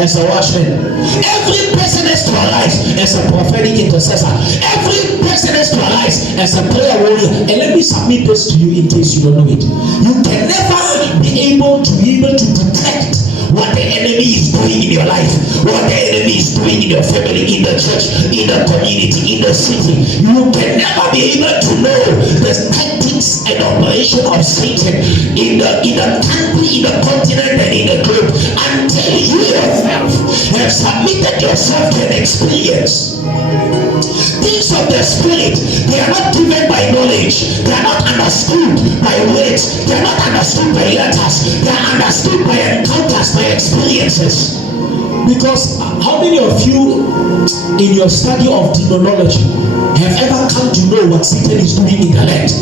as a watchman. Every person has to arise as a prophetic intercessor. Every person has to arise as a prayer warrior. And let me submit this to you in case you don't know it. You can never be able to detect what the enemy is doing in your life, what the enemy is doing in your family, in the church, in the community, in the city. You can never be able to know the tactics and operation of Satan in the country, in the continent, and in the globe until you yourself have submitted yourself to an experience. Things of the spirit, they are not given by knowledge, they are not understood by words, they are not understood by letters, they are understood by encounters, by experiences. Because how many of you in your study of demonology have ever come to know what Satan is doing in the land?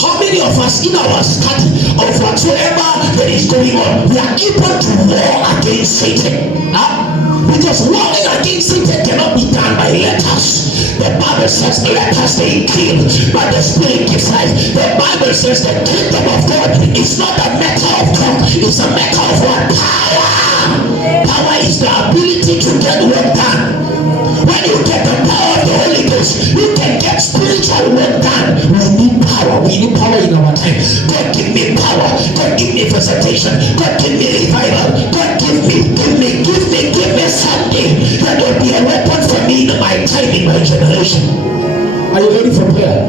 How many of us in our study of whatsoever that is going on, we are able to war against Satan? Because warring against Satan cannot be done by letters. The Bible says letters they kill, but the Spirit gives life. The Bible says the kingdom of God is not a matter of talk, it's a matter of what? Power. Power is the ability to get work done. When you get the power of the Holy Ghost, you can get spiritual work done. We need power. We need power in our time. God give me power. God give me visitation. God give me revival. God give me something that will be a weapon for me in my time, in my generation. Are you ready for prayer?